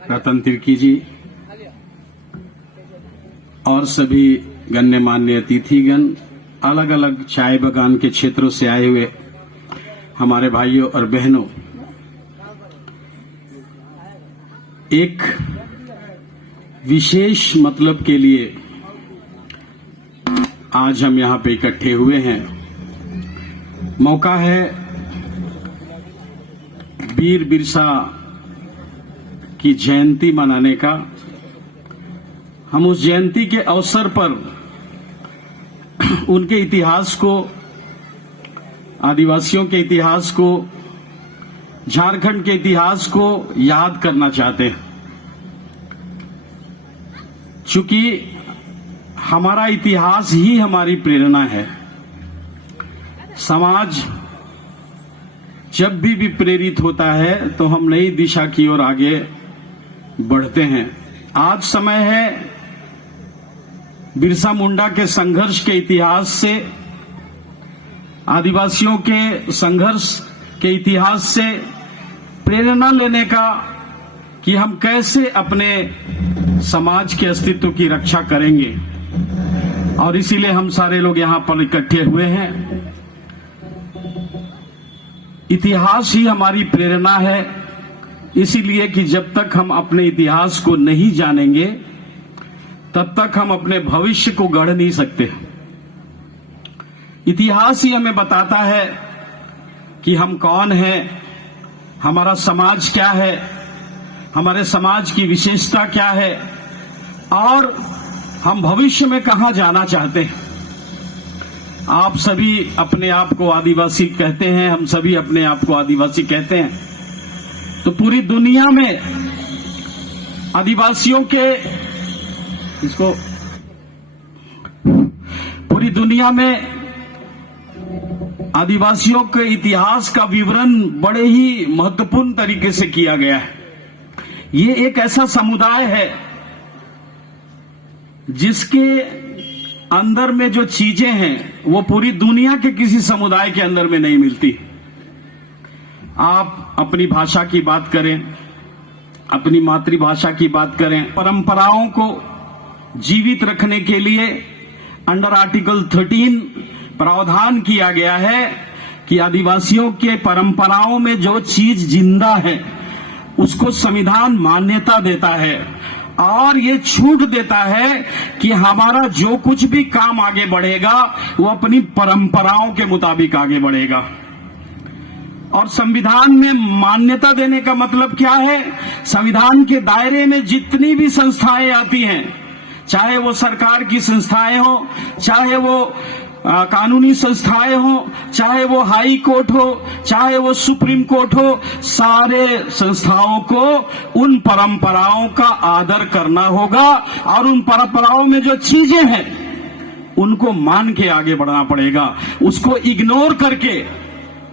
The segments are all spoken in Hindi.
रतन तिर्की जी और सभी गण्यमान्य अतिथिगण, अलग अलग चाय बागान के क्षेत्रों से आए हुए हमारे भाइयों और बहनों, एक विशेष मतलब के लिए आज हम यहां पे इकट्ठे हुए हैं। मौका है वीर बिरसा की जयंती मनाने का। हम उस जयंती के अवसर पर उनके इतिहास को, आदिवासियों के इतिहास को, झारखंड के इतिहास को याद करना चाहते हैं। चूंकि हमारा इतिहास ही हमारी प्रेरणा है। समाज जब भी प्रेरित होता है तो हम नई दिशा की ओर आगे बढ़ते हैं। आज समय है बिरसा मुंडा के संघर्ष के इतिहास से, आदिवासियों के संघर्ष के इतिहास से प्रेरणा लेने का कि हम कैसे अपने समाज के अस्तित्व की रक्षा करेंगे। और इसीलिए हम सारे लोग यहां पर इकट्ठे हुए हैं। इतिहास ही हमारी प्रेरणा है, इसीलिए कि जब तक हम अपने इतिहास को नहीं जानेंगे तब तक हम अपने भविष्य को गढ़ नहीं सकते। इतिहास ही हमें बताता है कि हम कौन हैं, हमारा समाज क्या है, हमारे समाज की विशेषता क्या है और हम भविष्य में कहां जाना चाहते हैं। आप सभी अपने आप को आदिवासी कहते हैं, हम सभी अपने आप को आदिवासी कहते हैं। तो पूरी दुनिया में आदिवासियों के पूरी दुनिया में आदिवासियों के इतिहास का विवरण बड़े ही महत्वपूर्ण तरीके से किया गया है। ये एक ऐसा समुदाय है जिसके अंदर में जो चीजें हैं वो पूरी दुनिया के किसी समुदाय के अंदर में नहीं मिलती। आप अपनी भाषा की बात करें, अपनी मातृभाषा की बात करें, परंपराओं को जीवित रखने के लिए अंडर आर्टिकल 13 प्रावधान किया गया है कि आदिवासियों के परंपराओं में जो चीज जिंदा है उसको संविधान मान्यता देता है और ये छूट देता है कि हमारा जो कुछ भी काम आगे बढ़ेगा वो अपनी परंपराओं के मुताबिक आगे बढ़ेगा। और संविधान में मान्यता देने का मतलब क्या है? संविधान के दायरे में जितनी भी संस्थाएं आती हैं, चाहे वो सरकार की संस्थाएं हो, चाहे वो कानूनी संस्थाएं हो, चाहे वो हाई कोर्ट हो, चाहे वो सुप्रीम कोर्ट हो, सारे संस्थाओं को उन परंपराओं का आदर करना होगा और उन परंपराओं में जो चीजें हैं उनको मान के आगे बढ़ना पड़ेगा। उसको इग्नोर करके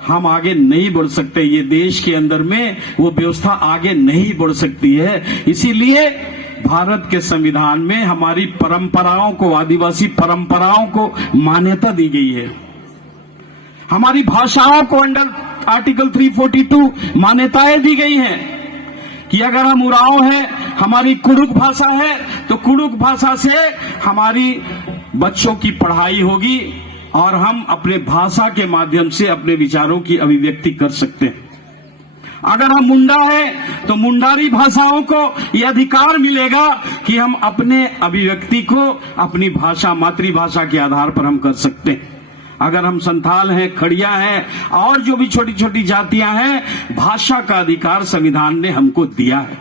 हम आगे नहीं बढ़ सकते। ये देश के अंदर में वो व्यवस्था आगे नहीं बढ़ सकती है। इसीलिए भारत के संविधान में हमारी परंपराओं को, आदिवासी परंपराओं को मान्यता दी गई है। हमारी भाषाओं को अंडर आर्टिकल 342 मान्यताएं दी गई हैं कि अगर हम उरांव हैं, हमारी कुडुख भाषा है तो कुडुख भाषा से हमारी बच्चों की पढ़ाई होगी और हम अपने भाषा के माध्यम से अपने विचारों की अभिव्यक्ति कर सकते हैं। अगर हम मुंडा हैं तो मुंडारी भाषाओं को यह अधिकार मिलेगा कि हम अपने अभिव्यक्ति को अपनी भाषा, मातृभाषा के आधार पर हम कर सकते हैं। अगर हम संथाल हैं, खड़िया हैं और जो भी छोटी छोटी जातियां हैं, भाषा का अधिकार संविधान ने हमको दिया है।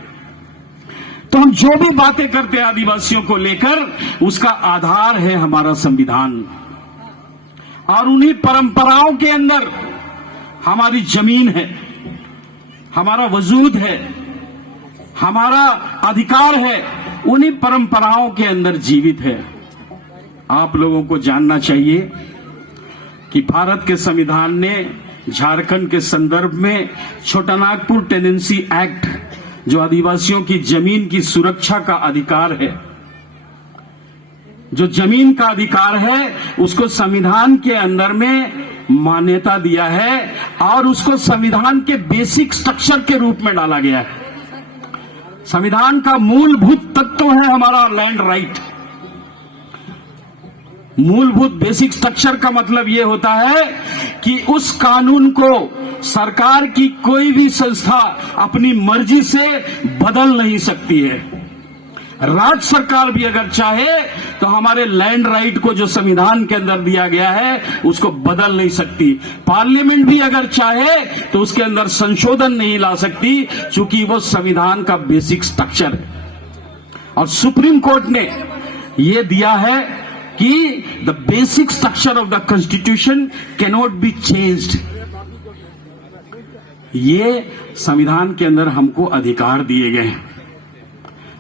तो हम जो भी बातें करते हैं आदिवासियों को लेकर, उसका आधार है हमारा संविधान। और उन्हीं परंपराओं के अंदर हमारी जमीन है, हमारा वजूद है, हमारा अधिकार है, उन्हीं परंपराओं के अंदर जीवित है। आप लोगों को जानना चाहिए कि भारत के संविधान ने झारखंड के संदर्भ में छोटानागपुर टेनेंसी एक्ट, जो आदिवासियों की जमीन की सुरक्षा का अधिकार है, जो जमीन का अधिकार है, उसको संविधान के अंदर में मान्यता दिया है और उसको संविधान के बेसिक स्ट्रक्चर के रूप में डाला गया है। संविधान का मूलभूत तत्व है हमारा लैंड राइट। मूलभूत बेसिक स्ट्रक्चर का मतलब यह होता है कि उस कानून को सरकार की कोई भी संस्था अपनी मर्जी से बदल नहीं सकती है। राज्य सरकार भी अगर चाहे तो हमारे लैंड राइट को जो संविधान के अंदर दिया गया है उसको बदल नहीं सकती। पार्लियामेंट भी अगर चाहे तो उसके अंदर संशोधन नहीं ला सकती, क्योंकि वो संविधान का बेसिक स्ट्रक्चर है। और सुप्रीम कोर्ट ने यह दिया है कि the basic structure of the constitution cannot be changed. ये संविधान के अंदर हमको अधिकार दिए गए हैं।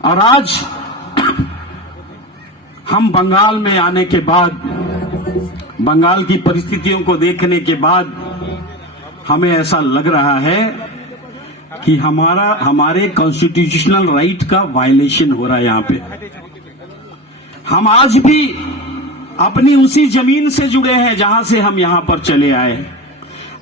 और आज हम बंगाल में आने के बाद, बंगाल की परिस्थितियों को देखने के बाद हमें ऐसा लग रहा है कि हमारे कॉन्स्टिट्यूशनल राइट का वायलेशन हो रहा है। यहां पे हम आज भी अपनी उसी जमीन से जुड़े हैं जहां से हम यहां पर चले आए।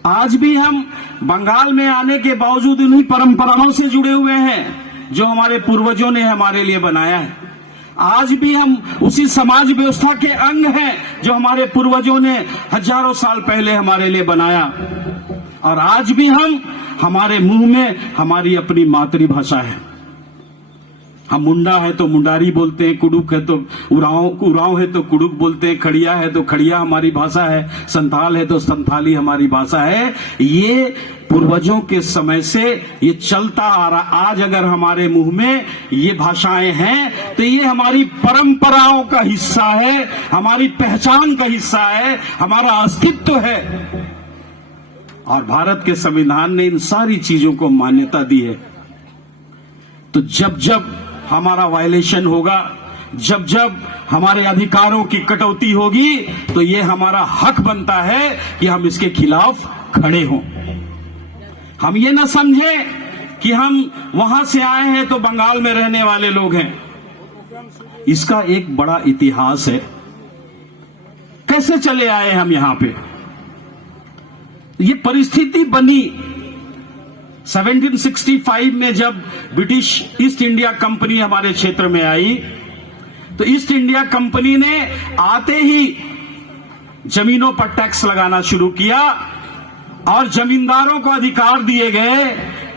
आज भी हम बंगाल में आने के बावजूद उन्हीं परंपराओं से जुड़े हुए हैं जो हमारे पूर्वजों ने हमारे लिए बनाया है। आज भी हम उसी समाज व्यवस्था के अंग हैं जो हमारे पूर्वजों ने हजारों साल पहले हमारे लिए बनाया। और आज भी हमारे मुंह में हमारी अपनी मातृभाषा है। हम मुंडा है तो मुंडारी बोलते हैं, कुडुक है तो उरांव है तो कुडुक बोलते हैं, खड़िया है तो खड़िया हमारी भाषा है, संथाल है तो संथाली हमारी भाषा है। ये पूर्वजों के समय से ये चलता आ रहा। आज अगर हमारे मुंह में ये भाषाएं हैं तो ये हमारी परंपराओं का हिस्सा है, हमारी पहचान का हिस्सा है, हमारा अस्तित्व है। और भारत के संविधान ने इन सारी चीजों को मान्यता दी है। तो जब जब हमारा वायलेशन होगा, जब जब हमारे अधिकारों की कटौती होगी, तो ये हमारा हक बनता है कि हम इसके खिलाफ खड़े हों। हम ये ना समझें कि हम वहां से आए हैं तो बंगाल में रहने वाले लोग हैं। इसका एक बड़ा इतिहास है। कैसे चले आए हम यहां पे? ये परिस्थिति बनी 1765 में जब ब्रिटिश ईस्ट इंडिया कंपनी हमारे क्षेत्र में आई, तो ईस्ट इंडिया कंपनी ने आते ही जमीनों पर टैक्स लगाना शुरू किया और जमींदारों को अधिकार दिए गए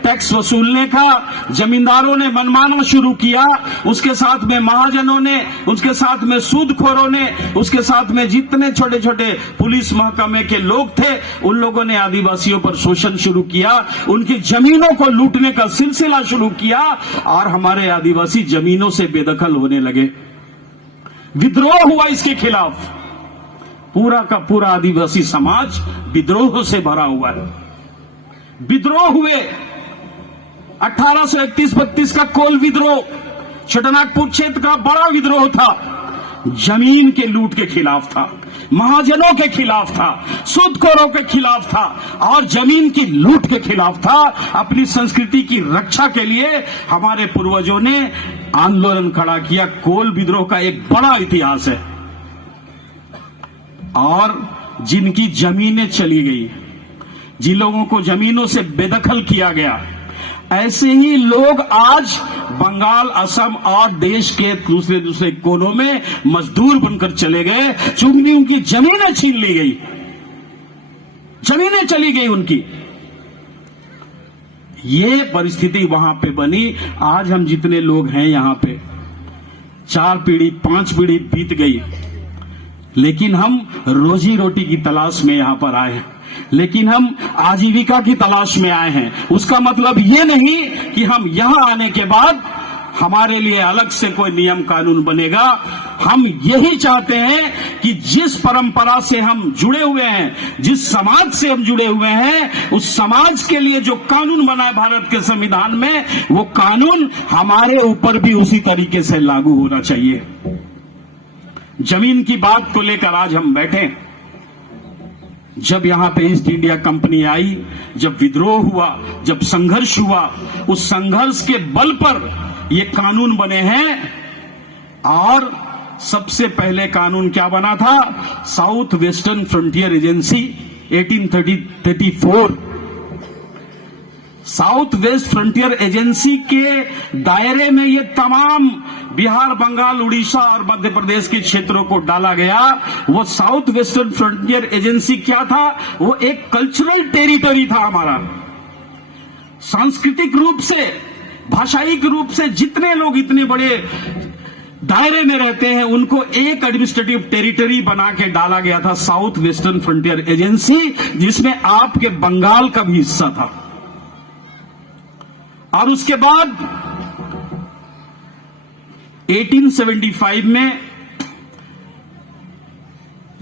टैक्स वसूलने का। जमींदारों ने मनमाना शुरू किया, उसके साथ में महाजनों ने, उसके साथ में सूदखोरों ने, उसके साथ में जितने छोटे छोटे पुलिस महकमे के लोग थे, उन लोगों ने आदिवासियों पर शोषण शुरू किया, उनकी जमीनों को लूटने का सिलसिला शुरू किया और हमारे आदिवासी जमीनों से बेदखल होने लगे। विद्रोह हुआ इसके खिलाफ। पूरा का पूरा आदिवासी समाज विद्रोह से भरा हुआ है। विद्रोह हुए 1831-32 का कोल विद्रोह, छोटानागपुर क्षेत्र का बड़ा विद्रोह था। जमीन के लूट के खिलाफ था, महाजनों के खिलाफ था, सूदखोरों के खिलाफ था और जमीन की लूट के खिलाफ था। अपनी संस्कृति की रक्षा के लिए हमारे पूर्वजों ने आंदोलन खड़ा किया। कोल विद्रोह का एक बड़ा इतिहास है। और जिनकी जमीनें चली गई, जिन लोगों को जमीनों से बेदखल किया गया, ऐसे ही लोग आज बंगाल, असम और देश के दूसरे दूसरे कोनों में मजदूर बनकर चले गए, चूंकि उनकी जमीनें छीन ली गई, जमीनें चली गई उनकी। ये परिस्थिति वहां पे बनी। आज हम जितने लोग हैं यहां पे, 4 पीढ़ी 5 पीढ़ी बीत गई, लेकिन हम रोजी रोटी की तलाश में यहां पर आए हैं, लेकिन हम आजीविका की तलाश में आए हैं। उसका मतलब ये नहीं कि हम यहां आने के बाद हमारे लिए अलग से कोई नियम कानून बनेगा। हम यही चाहते हैं कि जिस परंपरा से हम जुड़े हुए हैं, जिस समाज से हम जुड़े हुए हैं, उस समाज के लिए जो कानून बना है भारत के संविधान में, वो कानून हमारे ऊपर भी उसी तरीके से लागू होना चाहिए। जमीन की बात को लेकर आज हम बैठे। जब यहां पे ईस्ट इंडिया कंपनी आई, जब विद्रोह हुआ, जब संघर्ष हुआ, उस संघर्ष के बल पर ये कानून बने हैं। और सबसे पहले कानून क्या बना था? South western frontier agency 1834। South west frontier agency के दायरे में ये तमाम बिहार, बंगाल, उड़ीसा और मध्य प्रदेश के क्षेत्रों को डाला गया। वो साउथ वेस्टर्न फ्रंटियर एजेंसी क्या था? वो एक कल्चरल टेरिटरी था हमारा। सांस्कृतिक रूप से, भाषाई रूप से जितने लोग इतने बड़े दायरे में रहते हैं, उनको एक एडमिनिस्ट्रेटिव टेरिटरी बना के डाला गया था, साउथ वेस्टर्न फ्रंटियर एजेंसी, जिसमें आपके बंगाल का भी हिस्सा था। और उसके बाद 1875 में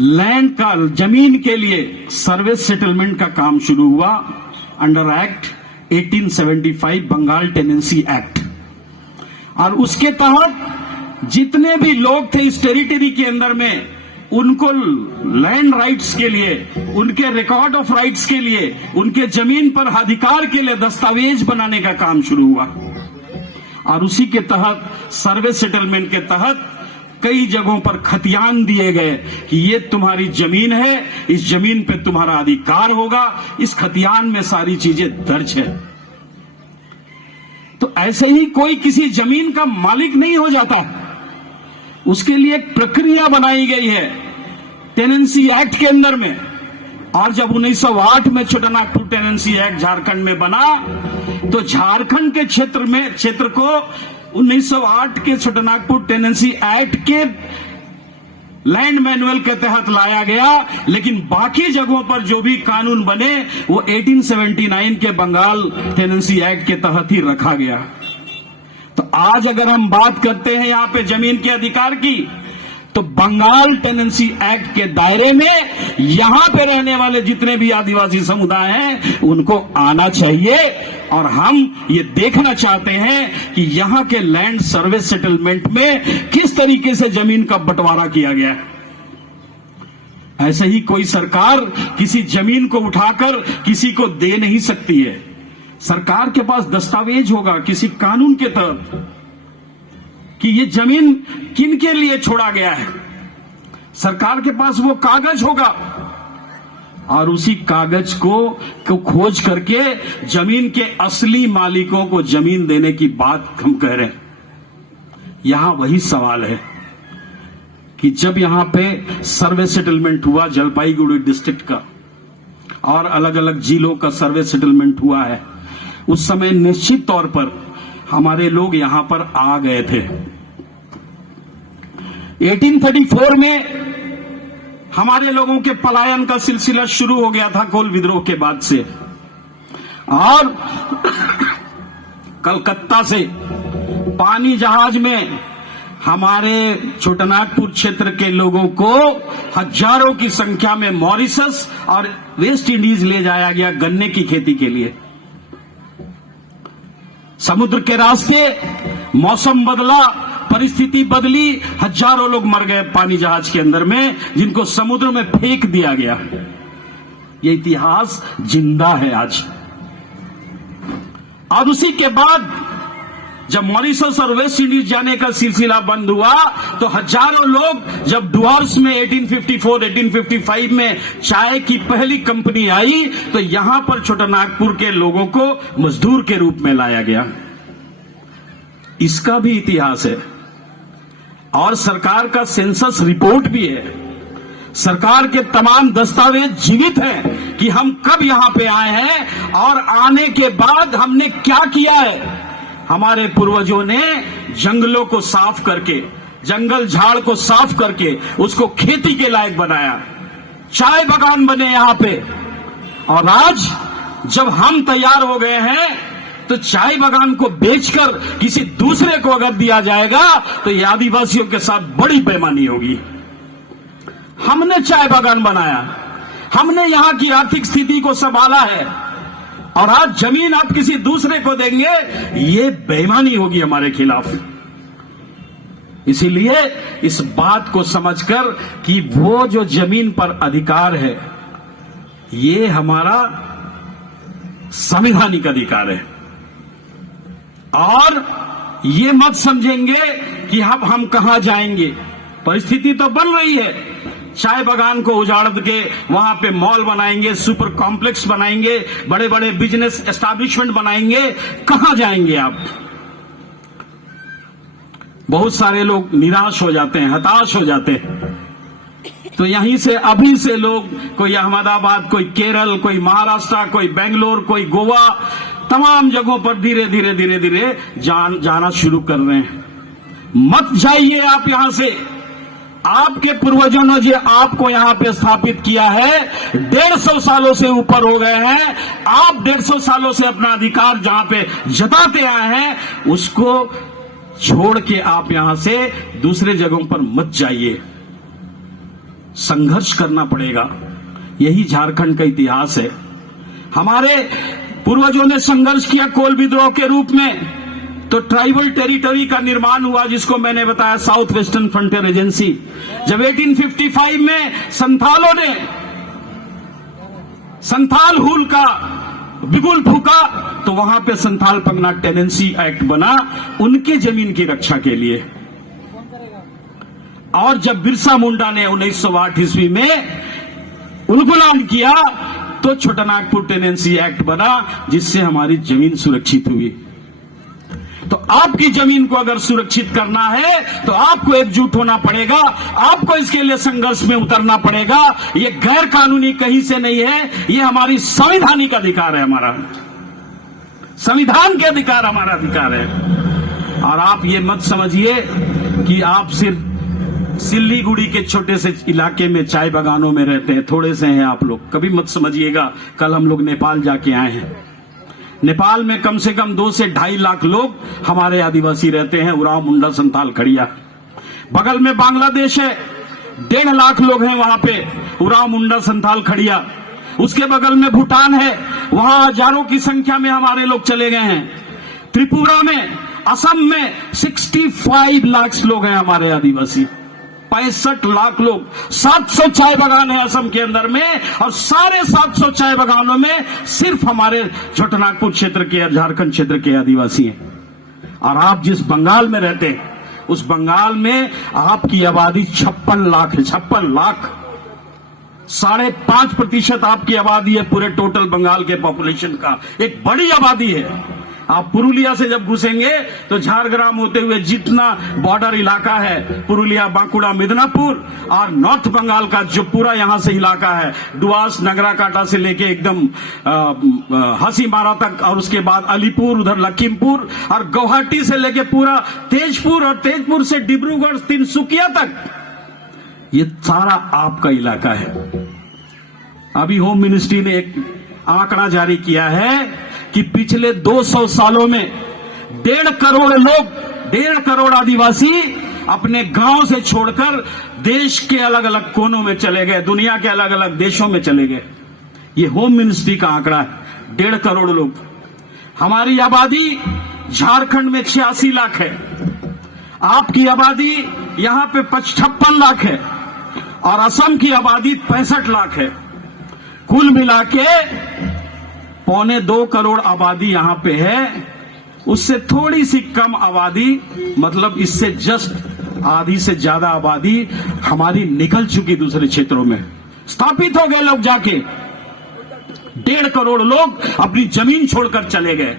लैंड का, जमीन के लिए सर्वे सेटलमेंट का काम शुरू हुआ under act 1875, Bengal tenancy act. और उसके तहत जितने भी लोग थे इस टेरिटरी के अंदर में, उनको लैंड राइट्स के लिए, उनके रिकॉर्ड ऑफ राइट्स के लिए, उनके जमीन पर अधिकार के लिए दस्तावेज बनाने का काम शुरू हुआ। और उसी के तहत, सर्वे सेटलमेंट के तहत, कई जगहों पर खतियान दिए गए कि ये तुम्हारी जमीन है, इस जमीन पे तुम्हारा अधिकार होगा। इस खतियान में सारी चीजें दर्ज है। तो ऐसे ही कोई किसी जमीन का मालिक नहीं हो जाता, उसके लिए एक प्रक्रिया बनाई गई है टेनेंसी एक्ट के अंदर में। और जब 1908 में छोटानागपुर टेनेंसी एक्ट झारखंड में बना, तो झारखंड के क्षेत्र को 1908 के छोटानागपुर टेनेंसी एक्ट के लैंड मैनुअल के तहत लाया गया। लेकिन बाकी जगहों पर जो भी कानून बने, वो 1879 के बंगाल टेनेंसी एक्ट के तहत ही रखा गया। तो आज अगर हम बात करते हैं यहां पे जमीन के अधिकार की, तो बंगाल टेनेंसी एक्ट के दायरे में यहां पे रहने वाले जितने भी आदिवासी समुदाय हैं, उनको आना चाहिए। और हम ये देखना चाहते हैं कि यहां के लैंड सर्वे सेटलमेंट में किस तरीके से जमीन का बंटवारा किया गया। ऐसे ही कोई सरकार किसी जमीन को उठाकर किसी को दे नहीं सकती है। सरकार के पास दस्तावेज होगा किसी कानून के तहत कि ये जमीन किन के लिए छोड़ा गया है। सरकार के पास वो कागज होगा, और उसी कागज को खोज करके जमीन के असली मालिकों को जमीन देने की बात हम कह रहे हैं। यहां वही सवाल है कि जब यहां पे सर्वे सेटलमेंट हुआ जलपाईगुड़ी डिस्ट्रिक्ट का, और अलग अलग जिलों का सर्वे सेटलमेंट हुआ है, उस समय निश्चित तौर पर हमारे लोग यहां पर आ गए थे। 1834 में हमारे लोगों के पलायन का सिलसिला शुरू हो गया था कोल विद्रोह के बाद से, और कलकत्ता से पानी जहाज में हमारे छोटानागपुर क्षेत्र के लोगों को हजारों की संख्या में मॉरिशस और वेस्ट इंडीज ले जाया गया गन्ने की खेती के लिए। समुद्र के रास्ते मौसम बदला, परिस्थिति बदली, हजारों लोग मर गए पानी जहाज के अंदर में, जिनको समुद्र में फेंक दिया गया। ये इतिहास जिंदा है आज। और उसी के बाद जब मॉरिशस और वेस्ट इंडीज जाने का सिलसिला बंद हुआ, तो हजारों लोग, जब डुअर्स में 1854-1855 में चाय की पहली कंपनी आई, तो यहां पर छोटानागपुर के लोगों को मजदूर के रूप में लाया गया। इसका भी इतिहास है, और सरकार का सेंसस रिपोर्ट भी है। सरकार के तमाम दस्तावेज जीवित हैं कि हम कब यहां पे आए हैं और आने के बाद हमने क्या किया है। हमारे पूर्वजों ने जंगलों को साफ करके, जंगल झाड़ को साफ करके उसको खेती के लायक बनाया, चाय बागान बने यहां पे। और आज जब हम तैयार हो गए हैं, तो चाय बागान को बेचकर किसी दूसरे को अगर दिया जाएगा, तो ये आदिवासियों के साथ बड़ी बेईमानी होगी। हमने चाय बागान बनाया, हमने यहां की आर्थिक स्थिति को संभाला है, और आज जमीन आप किसी दूसरे को देंगे, ये बेईमानी होगी हमारे खिलाफ। इसीलिए इस बात को समझकर कि वो जो जमीन पर अधिकार है, ये हमारा संवैधानिक अधिकार है, और ये मत समझेंगे कि अब हम कहां जाएंगे। परिस्थिति तो बन रही है, चाय बागान को उजाड़ के वहां पे मॉल बनाएंगे, सुपर कॉम्प्लेक्स बनाएंगे, बड़े बड़े बिजनेस एस्टैब्लिशमेंट बनाएंगे, कहां जाएंगे आप? बहुत सारे लोग निराश हो जाते हैं, हताश हो जाते हैं। तो यहीं से अभी से लोग, कोई अहमदाबाद, कोई केरल, कोई महाराष्ट्र, कोई बेंगलोर, कोई गोवा, तमाम जगहों पर धीरे धीरे धीरे धीरे जाना शुरू कर रहे हैं। मत जाइए आप यहां से। आपके पूर्वजों ने जो आपको यहां पे स्थापित किया है, 150 सालों से ऊपर हो गए हैं। आप 150 सालों से अपना अधिकार जहां पे जताते आए हैं, उसको छोड़ के आप यहां से दूसरे जगहों पर मत जाइए। संघर्ष करना पड़ेगा। यही झारखंड का इतिहास है। हमारे पूर्वजों ने संघर्ष किया कोल विद्रोह के रूप में, तो ट्राइबल टेरिटरी का निर्माण हुआ, जिसको मैंने बताया साउथ वेस्टर्न फ्रंटियर एजेंसी। जब 1855 में संथालों ने संथाल हुल का बिगुल फूका, तो वहां पे संथाल पगना टेनेंसी एक्ट बना उनके जमीन की रक्षा के लिए। और जब बिरसा मुंडा ने 1908 ईस्वी में उन्मूलन किया, तो छोटानागपुर टेनेंसी एक्ट बना, जिससे हमारी जमीन सुरक्षित हुई। तो आपकी जमीन को अगर सुरक्षित करना है, तो आपको एकजुट होना पड़ेगा, आपको इसके लिए संघर्ष में उतरना पड़ेगा। ये गैर कानूनी कहीं से नहीं है, ये हमारी संवैधानिक अधिकार है, हमारा संविधान के अधिकार, हमारा अधिकार है। और आप ये मत समझिए कि आप सिर्फ सिल्लीगुड़ी के छोटे से इलाके में चाय बागानों में रहते हैं, थोड़े से हैं आप लोग, कभी मत समझिएगा। कल हम लोग नेपाल जाके आए हैं। नेपाल में कम से कम 2 से 2.5 लाख लोग हमारे आदिवासी रहते हैं, उरांव, मुंडा, संथाल, खड़िया। बगल में बांग्लादेश है, 1.5 लाख लोग हैं वहां पे, उरांव, मुंडा, संथाल, खड़िया। उसके बगल में भूटान है, वहां हजारों की संख्या में हमारे लोग चले गए हैं। त्रिपुरा में, असम में 65 लाख लोग हैं हमारे आदिवासी, 65 लाख लोग। 700 चाय बागान है असम के अंदर में, और सारे 700 चाय बागानों में सिर्फ हमारे छोटानागपुर क्षेत्र के, झारखंड क्षेत्र के आदिवासी हैं। और आप जिस बंगाल में रहते हैं, उस बंगाल में आपकी आबादी 56 लाख है, 56 लाख। 5.5% आपकी आबादी है पूरे टोटल बंगाल के पॉपुलेशन का, एक बड़ी आबादी है। आप पुरुलिया से जब घुसेंगे तो झारग्राम होते हुए जितना बॉर्डर इलाका है, पुरुलिया, बांकुड़ा, मिदनापुर, और नॉर्थ बंगाल का जो पूरा यहां से इलाका है, डुआस, नगराकाटा से लेके एकदम हसीमारा तक, और उसके बाद अलीपुर, उधर लखीमपुर, और गुवाहाटी से लेके पूरा तेजपुर, और तेजपुर से डिब्रूगढ़, तिनसुकिया तक, ये सारा आपका इलाका है। अभी होम मिनिस्ट्री ने एक आंकड़ा जारी किया है कि पिछले 200 सालों में 1.5 करोड़ लोग, 1.5 करोड़ आदिवासी अपने गांव से छोड़कर देश के अलग अलग कोनों में चले गए, दुनिया के अलग अलग देशों में चले गए। ये होम मिनिस्ट्री का आंकड़ा है, 1.5 करोड़ लोग। हमारी आबादी झारखंड में 86 लाख है, आपकी आबादी यहां पे 56 लाख है, और असम की आबादी 65 लाख है। कुल मिला के 1.25 करोड़ आबादी यहां पे है। उससे थोड़ी सी कम आबादी, मतलब इससे जस्ट आधी से ज्यादा आबादी हमारी निकल चुकी दूसरे क्षेत्रों में, स्थापित हो गए लोग जाके। 1.5 करोड़ लोग अपनी जमीन छोड़कर चले गए।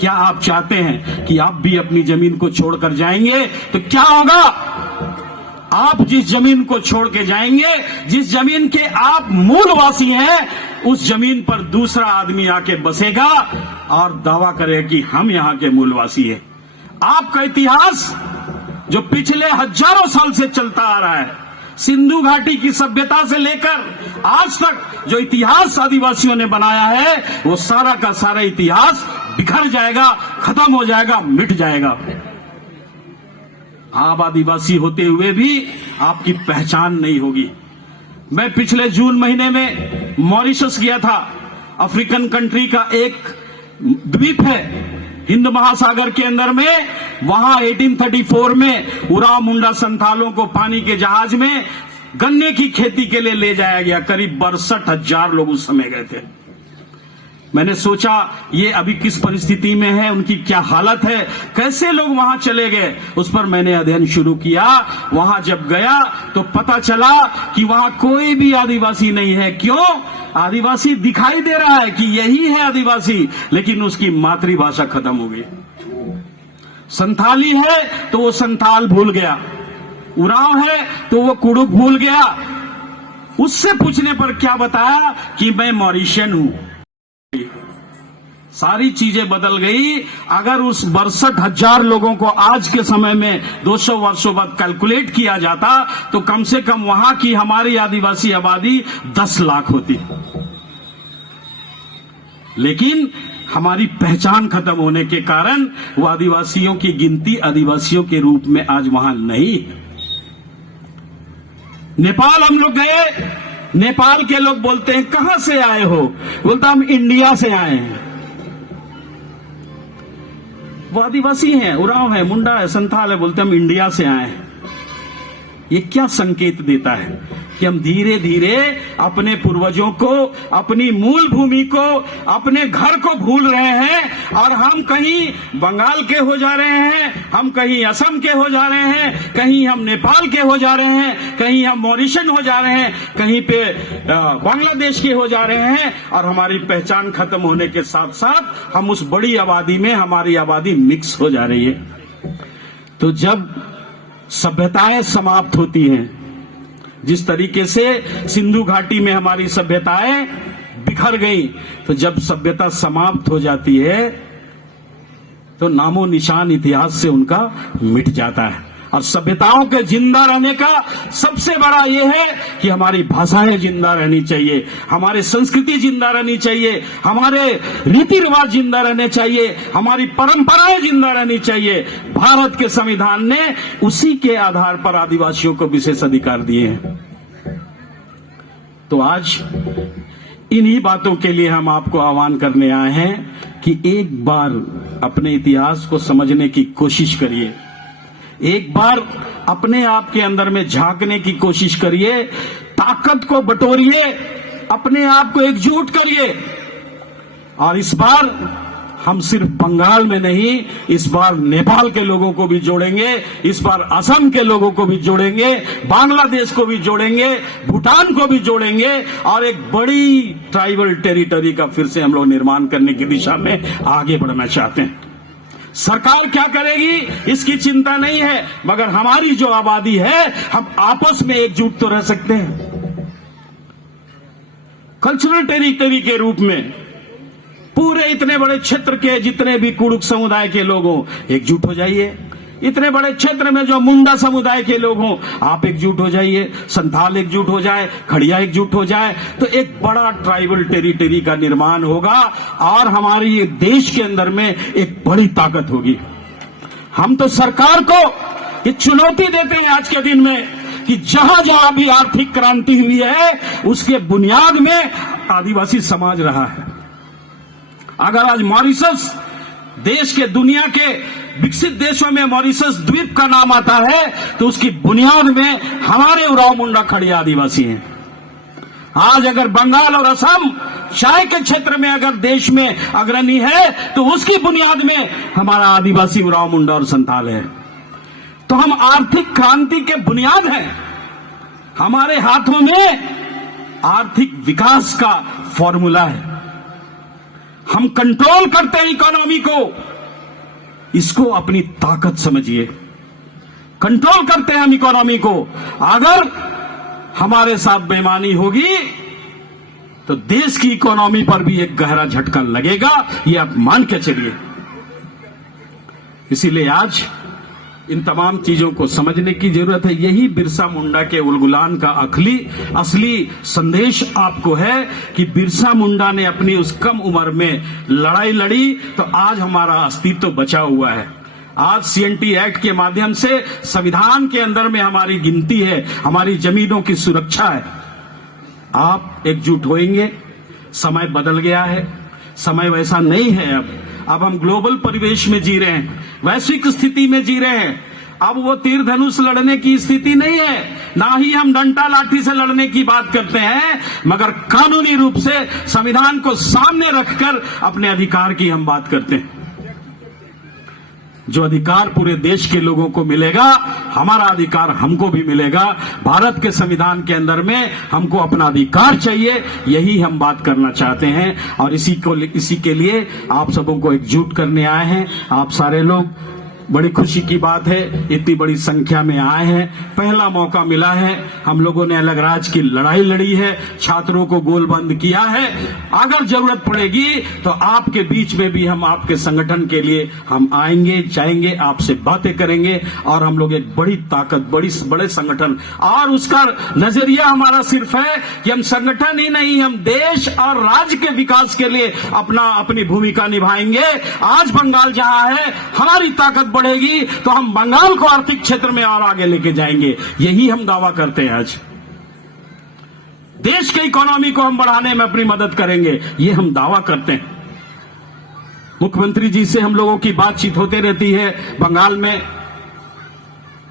क्या आप चाहते हैं कि आप भी अपनी जमीन को छोड़कर जाएंगे तो क्या होगा? आप जिस जमीन को छोड़ के जाएंगे, जिस जमीन के आप मूलवासी हैं, उस जमीन पर दूसरा आदमी आके बसेगा और दावा करेगा कि हम यहां के मूलवासी हैं। आपका इतिहास जो पिछले हजारों साल से चलता आ रहा है, सिंधु घाटी की सभ्यता से लेकर आज तक जो इतिहास आदिवासियों ने बनाया है, वो सारा का सारा इतिहास बिखर जाएगा, खत्म हो जाएगा, मिट जाएगा। आप आदिवासी होते हुए भी आपकी पहचान नहीं होगी। मैं पिछले जून महीने में मॉरिशस गया था। अफ्रीकन कंट्री का एक द्वीप है हिंद महासागर के अंदर में। वहां 1834 में उरांव, मुंडा, संथालों को पानी के जहाज में गन्ने की खेती के लिए ले जाया गया। करीब 62,000 लोग उस समय गए थे। मैंने सोचा ये अभी किस परिस्थिति में है, उनकी क्या हालत है, कैसे लोग वहां चले गए, उस पर मैंने अध्ययन शुरू किया। वहां जब गया तो पता चला कि वहां कोई भी आदिवासी नहीं है। क्यों? आदिवासी दिखाई दे रहा है कि यही है आदिवासी, लेकिन उसकी मातृभाषा खत्म हो गई। संथाली है तो वो संथाल भूल गया, उरांव है तो वो कुड़ुक भूल गया। उससे पूछने पर क्या बताया कि मैं मॉरिशियन हूं। सारी चीजें बदल गई। अगर उस 62,000 लोगों को आज के समय में 200 वर्षों बाद कैलकुलेट किया जाता तो कम से कम वहां की हमारी आदिवासी आबादी 10 लाख होती। लेकिन हमारी पहचान खत्म होने के कारण वो आदिवासियों की गिनती आदिवासियों के रूप में आज वहां नहीं। नेपाल हम लोग गए, नेपाल के लोग बोलते हैं कहां से आए हो? बोलता हम इंडिया से आए हैं। वो आदिवासी हैं, उरांव है, मुंडा है, संथाल है, बोलते हम इंडिया से आए हैं। ये क्या संकेत देता है कि हम धीरे धीरे अपने पूर्वजों को, अपनी मूल भूमि को, अपने घर को भूल रहे हैं और हम कहीं बंगाल के हो जा रहे हैं, हम कहीं असम के हो जा रहे हैं, कहीं हम नेपाल के हो जा रहे हैं, कहीं हम मॉरिशन हो जा रहे हैं, कहीं पे बांग्लादेश के हो जा रहे हैं और हमारी पहचान खत्म होने के साथ साथ हम उस बड़ी आबादी में हमारी आबादी मिक्स हो जा रही है। तो जब सभ्यताएं समाप्त होती हैं, जिस तरीके से सिंधु घाटी में हमारी सभ्यताएं बिखर गई, तो जब सभ्यता समाप्त हो जाती है तो नामो निशान इतिहास से उनका मिट जाता है। और सभ्यताओं के जिंदा रहने का सबसे बड़ा यह है कि हमारी भाषाएं जिंदा रहनी चाहिए, हमारी संस्कृति जिंदा रहनी चाहिए, हमारे रीति रिवाज जिंदा रहने चाहिए, हमारी परंपराएं जिंदा रहनी चाहिए। भारत के संविधान ने उसी के आधार पर आदिवासियों को विशेष अधिकार दिए हैं। तो आज इन्हीं बातों के लिए हम आपको आह्वान करने आए हैं कि एक बार अपने इतिहास को समझने की कोशिश करिए, एक बार अपने आप के अंदर में झांकने की कोशिश करिए, ताकत को बटोरिए, अपने आप को एकजुट करिए। और इस बार हम सिर्फ बंगाल में नहीं, इस बार नेपाल के लोगों को भी जोड़ेंगे, इस बार असम के लोगों को भी जोड़ेंगे, बांग्लादेश को भी जोड़ेंगे, भूटान को भी जोड़ेंगे और एक बड़ी ट्राइबल टेरिटरी का फिर से हम लोग निर्माण करने की दिशा में आगे बढ़ना चाहते हैं। सरकार क्या करेगी इसकी चिंता नहीं है, मगर हमारी जो आबादी है हम आपस में एकजुट तो रह सकते हैं। कल्चरल टेरिटरी के रूप में पूरे इतने बड़े क्षेत्र के जितने भी कुड़ुक समुदाय के लोग हों, एकजुट हो जाइए। इतने बड़े क्षेत्र में जो मुंडा समुदाय के लोग हों, आप एकजुट हो जाइए, संथाल एकजुट हो जाए, खड़िया एकजुट हो जाए, तो एक बड़ा ट्राइबल टेरिटरी का निर्माण होगा और हमारी देश के अंदर में एक बड़ी ताकत होगी। हम तो सरकार को ये चुनौती देते हैं आज के दिन में कि जहां जहां भी आर्थिक क्रांति हुई है उसके बुनियाद में आदिवासी समाज रहा है। अगर आज मॉरिशस देश के, दुनिया के विकसित देशों में मॉरिशस द्वीप का नाम आता है तो उसकी बुनियाद में हमारे उरांव मुंडा खड़िया आदिवासी हैं। आज अगर बंगाल और असम चाय के क्षेत्र में अगर देश में अग्रणी है तो उसकी बुनियाद में हमारा आदिवासी उरांव मुंडा और संथाल है। तो हम आर्थिक क्रांति के बुनियाद हैं। हमारे हाथों में आर्थिक विकास का फॉर्मूला है। हम कंट्रोल करते हैं इकोनॉमी को, इसको अपनी ताकत समझिए। कंट्रोल करते हैं हम इकोनॉमी को। अगर हमारे साथ बेईमानी होगी तो देश की इकोनॉमी पर भी एक गहरा झटका लगेगा, ये आप मान के चलिए। इसीलिए आज इन तमाम चीजों को समझने की जरूरत है। यही बिरसा मुंडा के उलगुलान का असली संदेश आपको है कि बिरसा मुंडा ने अपनी उस कम उम्र में लड़ाई लड़ी तो आज हमारा अस्तित्व बचा हुआ है। आज सीएनटी एक्ट के माध्यम से संविधान के अंदर में हमारी गिनती है, हमारी जमीनों की सुरक्षा है। आप एकजुट होएंगे। समय बदल गया है, समय वैसा नहीं है। अब हम ग्लोबल परिवेश में जी रहे हैं, वैश्विक स्थिति में जी रहे हैं। अब वो तीर धनुष लड़ने की स्थिति नहीं है, ना ही हम डंडा लाठी से लड़ने की बात करते हैं, मगर कानूनी रूप से संविधान को सामने रखकर अपने अधिकार की हम बात करते हैं। जो अधिकार पूरे देश के लोगों को मिलेगा, हमारा अधिकार हमको भी मिलेगा। भारत के संविधान के अंदर में हमको अपना अधिकार चाहिए, यही हम बात करना चाहते हैं। और इसी के लिए आप सबों को एकजुट करने आए हैं। आप सारे लोग, बड़ी खुशी की बात है, इतनी बड़ी संख्या में आए हैं। पहला मौका मिला है, हम लोगों ने अलग राज्य की लड़ाई लड़ी है, छात्रों को गोलबंद किया है। अगर जरूरत पड़ेगी तो आपके बीच में भी हम आपके संगठन के लिए हम आएंगे, जाएंगे, आपसे बातें करेंगे। और हम लोग एक बड़ी ताकत, बड़े संगठन, और उसका नजरिया हमारा सिर्फ है कि हम संगठन ही नहीं, हम देश और राज्य के विकास के लिए अपनी भूमिका निभाएंगे। आज बंगाल जहां है, हमारी ताकत बढ़ेगी तो हम बंगाल को आर्थिक क्षेत्र में और आगे लेके जाएंगे। यही हम दावा करते हैं। आज देश के इकोनॉमी को हम बढ़ाने में अपनी मदद करेंगे, ये हम दावा करते हैं। मुख्यमंत्री जी से हम लोगों की बातचीत होते रहती है, बंगाल में,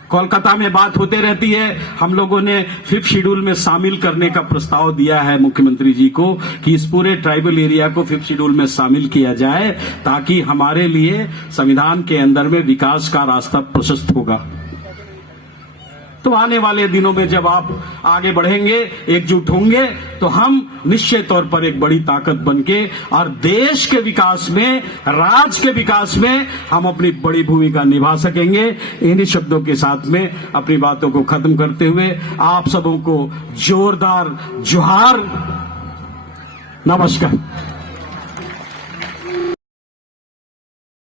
कोलकाता में बात होते रहती है। हम लोगों ने 5th शेड्यूल में शामिल करने का प्रस्ताव दिया है मुख्यमंत्री जी को कि इस पूरे ट्राइबल एरिया को 5th शेड्यूल में शामिल किया जाए, ताकि हमारे लिए संविधान के अंदर में विकास का रास्ता प्रशस्त होगा। तो आने वाले दिनों में जब आप आगे बढ़ेंगे, एकजुट होंगे, तो हम निश्चित तौर पर एक बड़ी ताकत बनके और देश के विकास में, राज्य के विकास में हम अपनी बड़ी भूमिका निभा सकेंगे। इन्हीं शब्दों के साथ में अपनी बातों को खत्म करते हुए आप सबों को जोरदार जोहार, नमस्कार।